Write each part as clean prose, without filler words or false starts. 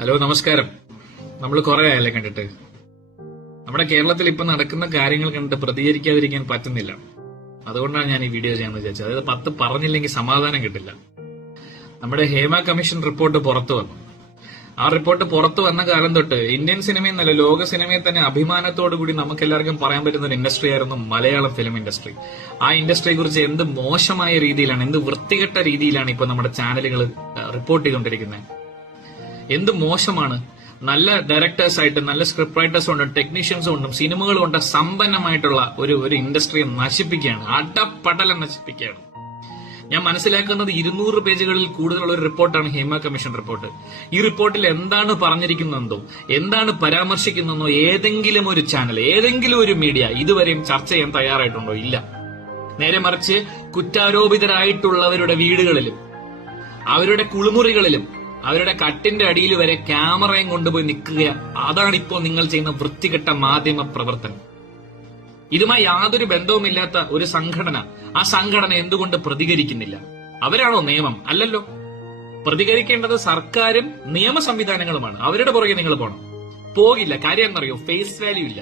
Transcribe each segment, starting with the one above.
Hello, നമസ്കാരം. നമ്മൾ കുറെ ആയല്ലേ കണ്ടിട്ട്. നമ്മുടെ കേരളത്തിൽ ഇപ്പൊ നടക്കുന്ന കാര്യങ്ങൾ കണ്ടിട്ട് പ്രതികരിക്കാതിരിക്കാൻ പറ്റുന്നില്ല. അതുകൊണ്ടാണ് ഞാൻ ഈ വീഡിയോ ചെയ്യാമെന്ന് വിചാരിച്ചത്. അതായത് 10 പറഞ്ഞില്ലെങ്കിൽ സമാധാനം കിട്ടില്ല. നമ്മുടെ ഹേമ കമ്മീഷൻ റിപ്പോർട്ട് പുറത്തു വന്നു. ആ റിപ്പോർട്ട് പുറത്തു വന്ന കാലം തൊട്ട് ഇന്ത്യൻ സിനിമയെന്നല്ല, ലോക സിനിമയിൽ തന്നെ അഭിമാനത്തോടു കൂടി നമുക്ക് എല്ലാവർക്കും പറയാൻ പറ്റുന്ന ഒരു ഇൻഡസ്ട്രി ആയിരുന്നു മലയാളം ഫിലിം ഇൻഡസ്ട്രി. ആ ഇൻഡസ്ട്രിയെ കുറിച്ച് എന്ത് മോശമായ രീതിയിലാണ്, എന്ത് വൃത്തികെട്ട രീതിയിലാണ് ഇപ്പൊ നമ്മുടെ ചാനലുകൾ റിപ്പോർട്ട് ചെയ്തുകൊണ്ടിരിക്കുന്നത്. എന്ത് മോശമാണ്. നല്ല ഡയറക്ടേഴ്സ് ആയിട്ട്, നല്ല സ്ക്രിപ്റ്റ് റൈറ്റേഴ്സ് കൊണ്ടും ടെക്നീഷ്യൻസ് കൊണ്ടും സിനിമകൾ കൊണ്ട് സമ്പന്നമായിട്ടുള്ള ഒരു ഇൻഡസ്ട്രിയെ നശിപ്പിക്കുകയാണ്, അടപടലം നശിപ്പിക്കുകയാണ്. ഞാൻ മനസ്സിലാക്കുന്നത് 200 പേജുകളിൽ കൂടുതലുള്ള ഒരു റിപ്പോർട്ടാണ് ഹേമ കമ്മീഷൻ റിപ്പോർട്ട്. ഈ റിപ്പോർട്ടിൽ എന്താണ് പറഞ്ഞിരിക്കുന്നതെന്നോ, എന്താണ് പരാമർശിക്കുന്നതെന്നോ ഏതെങ്കിലും ഒരു ചാനൽ, ഏതെങ്കിലും ഒരു മീഡിയ ഇതുവരെയും ചർച്ച ചെയ്യാൻ തയ്യാറായിട്ടുണ്ടോ? ഇല്ല. നേരെ മറിച്ച് കുറ്റാരോപിതരായിട്ടുള്ളവരുടെ വീടുകളിലും അവരുടെ കുളിമുറികളിലും അവരുടെ കട്ടിന്റെ അടിയിൽ വരെ ക്യാമറയും കൊണ്ടുപോയി നിൽക്കുക. അതാണ് ഇപ്പോൾ നിങ്ങൾ ചെയ്യുന്ന വൃത്തികെട്ട മാധ്യമ പ്രവർത്തനം. ഇതുമായി യാതൊരു ബന്ധവുമില്ലാത്ത ഒരു സംഘടന, ആ സംഘടന എന്തുകൊണ്ട് പ്രതികരിക്കുന്നില്ല? അവരാണോ നിയമം? അല്ലല്ലോ. പ്രതികരിക്കേണ്ടത് സർക്കാരും നിയമ സംവിധാനങ്ങളുമാണ്. അവരുടെ പുറകെ നിങ്ങൾ പോകില്ല. കാര്യം എന്നറിയോ? ഫേസ് വാല്യൂ ഇല്ല.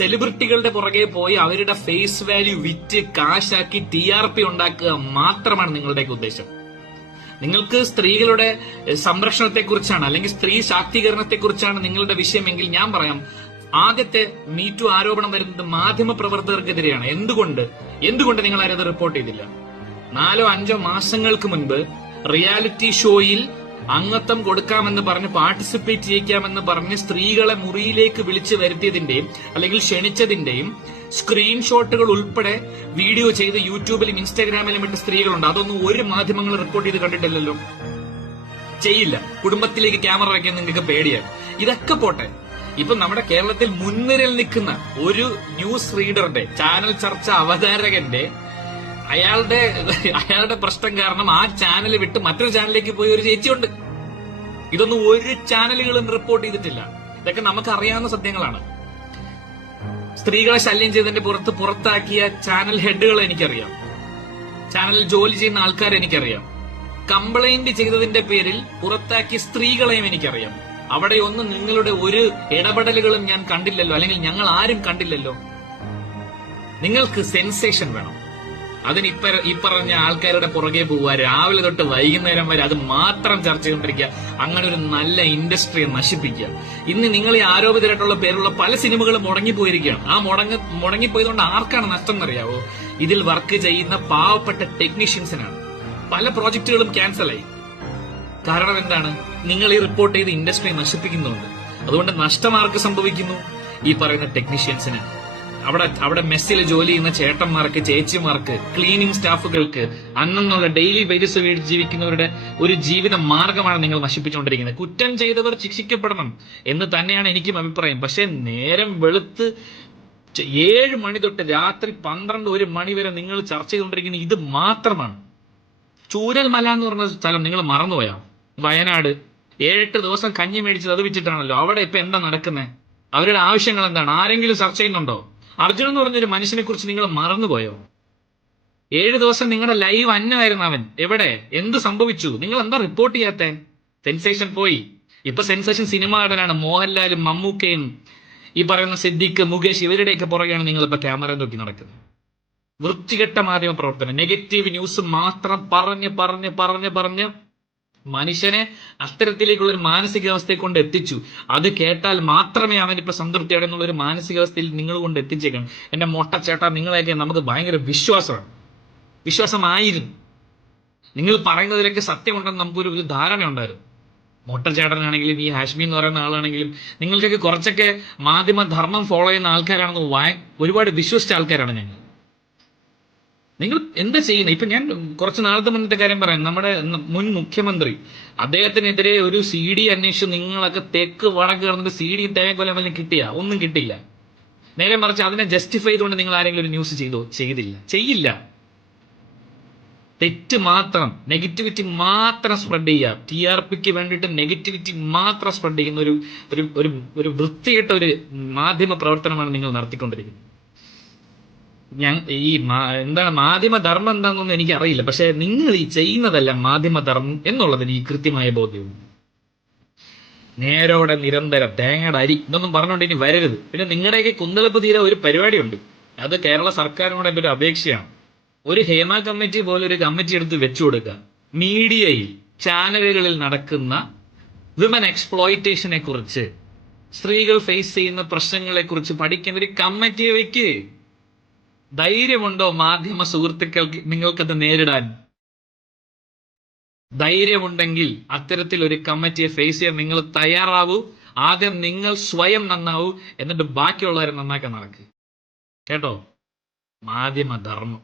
സെലിബ്രിറ്റികളുടെ പുറകെ പോയി അവരുടെ ഫേസ് വാല്യൂ വിറ്റ് കാശാക്കി TRP ഉണ്ടാക്കുക മാത്രമാണ് നിങ്ങളുടെയൊക്കെ ഉദ്ദേശം. നിങ്ങൾക്ക് സ്ത്രീകളുടെ സംരക്ഷണത്തെക്കുറിച്ചാണ്, അല്ലെങ്കിൽ സ്ത്രീ ശാക്തീകരണത്തെക്കുറിച്ചാണ് നിങ്ങളുടെ വിഷയമെങ്കിൽ ഞാൻ പറയാം, ആദ്യത്തെ മീറ്റു ആരോപണം വരുന്നത് മാധ്യമ പ്രവർത്തകർക്കെതിരെയാണ്. എന്തുകൊണ്ട് നിങ്ങൾ ആരും അത് റിപ്പോർട്ട് ചെയ്തില്ല? 4-5 മാസങ്ങൾക്ക് മുൻപ് റിയാലിറ്റി ഷോയിൽ അംഗത്വം കൊടുക്കാമെന്ന് പറഞ്ഞ്, പാർട്ടിസിപ്പേറ്റ് ചെയ്യിക്കാമെന്ന് പറഞ്ഞ് സ്ത്രീകളെ മുറിയിലേക്ക് വിളിച്ചു വരുത്തിയതിന്റെയും അല്ലെങ്കിൽ ക്ഷണിച്ചതിന്റെയും സ്ക്രീൻഷോട്ടുകൾ ഉൾപ്പെടെ വീഡിയോ ചെയ്ത് യൂട്യൂബിലും ഇൻസ്റ്റാഗ്രാമിലും ഇട്ട സ്ത്രീകളുണ്ട്. അതൊന്നും ഒരു മാധ്യമങ്ങൾ റിപ്പോർട്ട് ചെയ്ത് കണ്ടിട്ടില്ലല്ലോ. ചെയ്യില്ല. കുടുംബത്തിലേക്ക് ക്യാമറ വയ്ക്കാൻ നിങ്ങൾക്ക് പേടിയാണ്. ഇതൊക്കെ പോട്ടെ, ഇപ്പൊ നമ്മുടെ കേരളത്തിൽ മുൻനിരയിൽ നിൽക്കുന്ന ഒരു ന്യൂസ് റീഡറുടെ, ചാനൽ ചർച്ച അവതാരകന്റെ, അയാളുടെ പ്രശ്നം കാരണം ആ ചാനൽ വിട്ട് മറ്റൊരു ചാനലിലേക്ക് പോയി ഒരു ചേച്ചിയുണ്ട്. ഇതൊന്നും ഒരു ചാനലുകളും റിപ്പോർട്ട് ചെയ്തിട്ടില്ല. ഇതൊക്കെ നമുക്ക് അറിയാവുന്ന സത്യങ്ങളാണ്. സ്ത്രീകളെ ശല്യം ചെയ്തതിന്റെ പുറത്താക്കിയ ചാനൽ ഹെഡുകളെ എനിക്കറിയാം. ചാനലിൽ ജോലി ചെയ്യുന്ന ആൾക്കാരെ എനിക്കറിയാം. കംപ്ലൈന്റ് ചെയ്തതിന്റെ പേരിൽ പുറത്താക്കിയ സ്ത്രീകളെയും എനിക്കറിയാം. അവിടെയൊന്നും നിങ്ങളുടെ ഒരു ഇടപെടലുകളും ഞാൻ കണ്ടില്ലല്ലോ, അല്ലെങ്കിൽ ഞങ്ങൾ ആരും കണ്ടില്ലല്ലോ. നിങ്ങൾക്ക് സെൻസേഷൻ വേണം. അതിന് ഈ പറഞ്ഞ ആൾക്കാരുടെ പുറകെ പോവുക, രാവിലെ തൊട്ട് വൈകുന്നേരം വരെ അത് മാത്രം ചർച്ച ചെയ്തുകൊണ്ടിരിക്കുക. അങ്ങനെ ഒരു നല്ല ഇൻഡസ്ട്രിയെ നശിപ്പിക്കുക. ഇന്ന് നിങ്ങൾ ഈ ആരോപിതരായിട്ടുള്ള പേരുള്ള പല സിനിമകളും മുടങ്ങിപ്പോയിരിക്കുകയാണ്. ആ മുടങ്ങിപ്പോയതുകൊണ്ട് ആർക്കാണ് നഷ്ടം എന്നറിയാവോ? ഇതിൽ വർക്ക് ചെയ്യുന്ന പാവപ്പെട്ട ടെക്നീഷ്യൻസിനാണ്. പല പ്രോജക്റ്റുകളും ക്യാൻസലായി. കാരണം എന്താണ്? നിങ്ങൾ ഈ റിപ്പോർട്ട് ചെയ്ത് ഇൻഡസ്ട്രിയെ നശിപ്പിക്കുന്നുണ്ട്. അതുകൊണ്ട് നഷ്ടം ആർക്ക് സംഭവിക്കുന്നു? ഈ പറയുന്ന ടെക്നീഷ്യൻസിന്, അവിടെ മെസ്സിൽ ജോലി ചെയ്യുന്ന ചേട്ടന്മാർക്ക്, ചേച്ചിമാർക്ക്, ക്ലീനിങ് സ്റ്റാഫുകൾക്ക്, അന്നുള്ള ഡെയിലി വേജസ് ജീവിക്കുന്നവരുടെ ഒരു ജീവിത മാർഗമാണ് നിങ്ങൾ നശിപ്പിച്ചുകൊണ്ടിരിക്കുന്നത്. കുറ്റം ചെയ്തവർ ശിക്ഷിക്കപ്പെടണം എന്ന് തന്നെയാണ് എനിക്കും അഭിപ്രായം. പക്ഷെ നേരം വെളുത്ത് 7 മണി തൊട്ട് രാത്രി 12-1 മണി വരെ നിങ്ങൾ ചർച്ച ചെയ്തുകൊണ്ടിരിക്കുന്നത് ഇത് മാത്രമാണ്. ചൂരൽമല എന്ന് പറഞ്ഞ സ്ഥലം നിങ്ങൾ മറന്നുപോയാ? വയനാട് 7-8 ദിവസം കഞ്ഞി മേടിച്ചത് അത് വെച്ചിട്ടാണല്ലോ. അവിടെ ഇപ്പൊ എന്താ നടക്കുന്നത്? അവരുടെ ആവശ്യങ്ങൾ എന്താണ്? ആരെങ്കിലും ചർച്ച ചെയ്യുന്നുണ്ടോ? അർജുൻ എന്ന് പറഞ്ഞൊരു മനുഷ്യനെ കുറിച്ച് നിങ്ങൾ മറന്നുപോയോ? 7 ദിവസം നിങ്ങളുടെ ലൈവ് അന്നമായിരുന്നു അവൻ. എവിടെ? എന്ത് സംഭവിച്ചു? നിങ്ങൾ എന്താ റിപ്പോർട്ട് ചെയ്യാത്ത? സെൻസേഷൻ പോയി. ഇപ്പൊ സെൻസേഷൻ സിനിമ നടനാണ്. മോഹൻലാലും മമ്മൂക്കയും ഈ പറയുന്ന സിദ്ദിഖ്, മുകേഷ്, ഇവരുടെയൊക്കെ പുറകെയാണ് നിങ്ങളിപ്പോ ക്യാമറ നോക്കി നടക്കുന്നത്. വൃത്തികെട്ട മാധ്യമ പ്രവർത്തനം, നെഗറ്റീവ് ന്യൂസ് മാത്രം പറഞ്ഞ് മനുഷ്യനെ അത്തരത്തിലേക്കുള്ള ഒരു മാനസികാവസ്ഥയെ കൊണ്ട് എത്തിച്ചു. അത് കേട്ടാൽ മാത്രമേ അവനിപ്പോ സംതൃപ്തി അടങ്ങുള്ള ഒരു മാനസികാവസ്ഥയിൽ നിങ്ങൾ കൊണ്ട് എത്തിച്ചേക്കണം. എന്റെ മൊട്ടച്ചേട്ടാ, നിങ്ങളെയൊക്കെ നമുക്ക് ഭയങ്കര വിശ്വാസമായിരുന്നു. നിങ്ങൾ പറയുന്നതിലൊക്കെ സത്യമുണ്ടെന്ന് നമുക്കൊരു ധാരണ ഉണ്ടായിരുന്നു. മൊട്ടച്ചേട്ടനാണെങ്കിലും ഈ ഹാഷ്മി എന്ന് പറയുന്ന ആളാണെങ്കിലും നിങ്ങൾക്കൊക്കെ കുറച്ചൊക്കെ മാധ്യമ ധർമ്മം ഫോളോ ചെയ്യുന്ന ആൾക്കാരാണെന്ന് ഒരുപാട് വിശ്വസിച്ച ആൾക്കാരാണ് ഞങ്ങൾ. നിങ്ങൾ എന്താ ചെയ്യുന്നത്? ഇപ്പൊ ഞാൻ കുറച്ച് നാളത്തെ മുന്നത്തെ കാര്യം പറയാം. നമ്മുടെ മുൻ മുഖ്യമന്ത്രി, അദ്ദേഹത്തിനെതിരെ ഒരു CD അന്വേഷിച്ച് നിങ്ങളൊക്കെ തെക്ക് വടക്ക് കിടന്നിട്ട് CD തേങ്ങക്കൊല്ലം വല്ലതും കിട്ടിയാ? ഒന്നും കിട്ടില്ല. നേരെ മറിച്ച് അതിനെ ജസ്റ്റിഫൈ ചെയ്തുകൊണ്ട് നിങ്ങൾ ആരെങ്കിലും ഒരു ന്യൂസ് ചെയ്യില്ല. തെറ്റ് മാത്രം, നെഗറ്റിവിറ്റി മാത്രം സ്പ്രെഡ് ചെയ്യുക. TRPക്ക് വേണ്ടിയിട്ട് നെഗറ്റിവിറ്റി മാത്രം സ്പ്രെഡ് ചെയ്യുന്ന ഒരു വൃത്തികെട്ട ഒരു മാധ്യമ പ്രവർത്തനമാണ് നിങ്ങൾ നടത്തിക്കൊണ്ടിരിക്കുന്നത്. എന്താണ് മാധ്യമധർമ്മം എന്താണെന്നൊന്നും എനിക്കറിയില്ല. പക്ഷെ നിങ്ങൾ ഈ ചെയ്യുന്നതല്ല മാധ്യമധർമ്മം എന്നുള്ളത് എനിക്ക് കൃത്യമായ ബോധ്യമുണ്ട്. നേരോടെ നിരന്തരം തേങ്ങയുടെ അരി ഇതൊന്നും പറഞ്ഞുകൊണ്ട് ഇനി വരരുത്. പിന്നെ നിങ്ങളുടെയൊക്കെ കുന്തളിപ്പ് തീരെ ഒരു പരിപാടിയുണ്ട്. അത് കേരള സർക്കാരിനോട് എൻ്റെ ഒരു അപേക്ഷയാണ്. ഒരു ഹേമ കമ്മിറ്റി പോലെ ഒരു കമ്മിറ്റി എടുത്ത് വെച്ചു കൊടുക്കുക. മീഡിയയിൽ ചാനലുകളിൽ നടക്കുന്ന വിമൻ എക്സ്പ്ലോയിറ്റേഷനെ കുറിച്ച്, സ്ത്രീകൾ ഫേസ് ചെയ്യുന്ന പ്രശ്നങ്ങളെ കുറിച്ച് പഠിക്കുന്ന ഒരു കമ്മിറ്റിയെ വെക്ക്. ധൈര്യമുണ്ടോ മാധ്യമ സുഹൃത്തുക്കൾക്ക് നിങ്ങൾക്കത് നേരിടാൻ? ധൈര്യമുണ്ടെങ്കിൽ അത്തരത്തിൽ ഒരു കമ്മിറ്റിയെ ഫേസ് ചെയ്യാൻ നിങ്ങൾ തയ്യാറാവൂ. ആദ്യം നിങ്ങൾ സ്വയം നന്നാവൂ, എന്നിട്ട് ബാക്കിയുള്ളവരെ നന്നാക്കാൻ നടക്കുക. കേട്ടോ? മാധ്യമ ധർമ്മം.